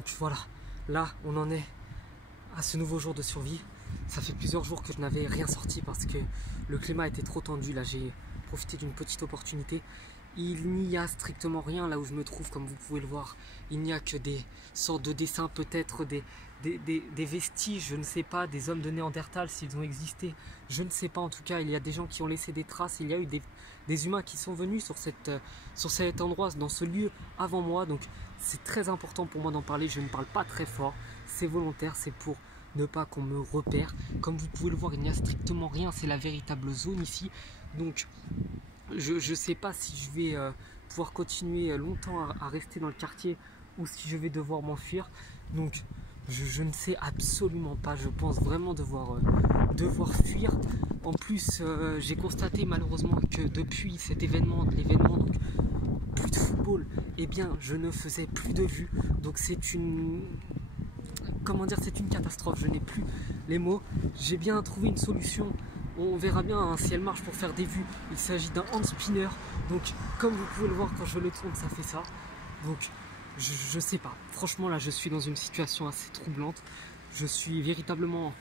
Donc voilà, là on en est à ce nouveau jour de survie. Ça fait plusieurs jours que je n'avais rien sorti parce que le climat était trop tendu. Là j'ai profité d'une petite opportunité. Il n'y a strictement rien là où je me trouve, comme vous pouvez le voir. Il n'y a que des sortes de dessins, peut-être des vestiges, je ne sais pas, des hommes de Néandertal s'ils ont existé. Je ne sais pas, en tout cas, il y a des gens qui ont laissé des traces. Il y a eu des humains qui sont venus sur cet endroit, dans ce lieu avant moi. Donc c'est très important pour moi d'en parler. Je ne parle pas très fort, c'est volontaire, c'est pour ne pas qu'on me repère. Comme vous pouvez le voir, il n'y a strictement rien, c'est la véritable zone ici. Donc je ne sais pas si je vais pouvoir continuer longtemps à rester dans le quartier ou si je vais devoir m'enfuir. Donc je ne sais absolument pas, je pense vraiment devoir fuir. En plus j'ai constaté malheureusement que depuis cet événement, donc plus de football, eh bien je ne faisais plus de vues. Donc c'est une... Comment dire, c'est une catastrophe, je n'ai plus les mots. J'ai bien trouvé une solution. On verra bien hein, si elle marche pour faire des vues. Il s'agit d'un hand spinner. Donc comme vous pouvez le voir quand je le tourne, ça fait ça. Donc je sais pas. Franchement là je suis dans une situation assez troublante. Je suis véritablement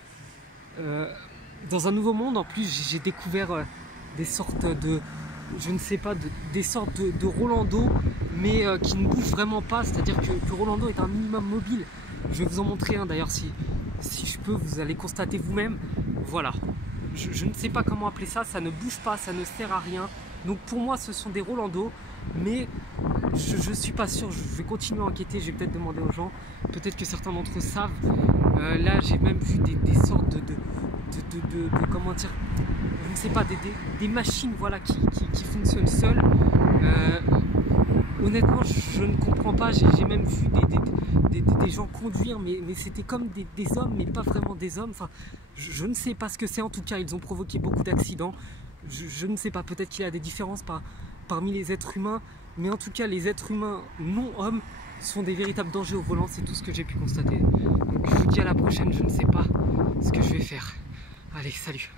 dans un nouveau monde. En plus j'ai découvert des sortes de... Je ne sais pas, des sortes de Rolando, mais qui ne bougent vraiment pas. C'est-à-dire que Rolando est un minimum mobile. Je vais vous en montrer un d'ailleurs si je peux, vous allez constater vous-même. Voilà. Je ne sais pas comment appeler ça, ça ne bouge pas, ça ne sert à rien. Donc pour moi ce sont des Rolando, mais je suis pas sûr, je vais continuer à enquêter, je vais peut-être demander aux gens, peut-être que certains d'entre eux savent. Là j'ai même vu des sortes de comment dire, je ne sais pas, des machines voilà, qui fonctionnent seules. Honnêtement je ne comprends pas, j'ai même vu des gens conduire, mais c'était comme des hommes, mais pas vraiment des hommes. Enfin, je ne sais pas ce que c'est. En tout cas, ils ont provoqué beaucoup d'accidents. Je ne sais pas, peut-être qu'il y a des différences parmi les êtres humains, mais en tout cas, les êtres humains non hommes sont des véritables dangers au volant. C'est tout ce que j'ai pu constater. Donc, je vous dis à la prochaine. Je ne sais pas ce que je vais faire. Allez, salut!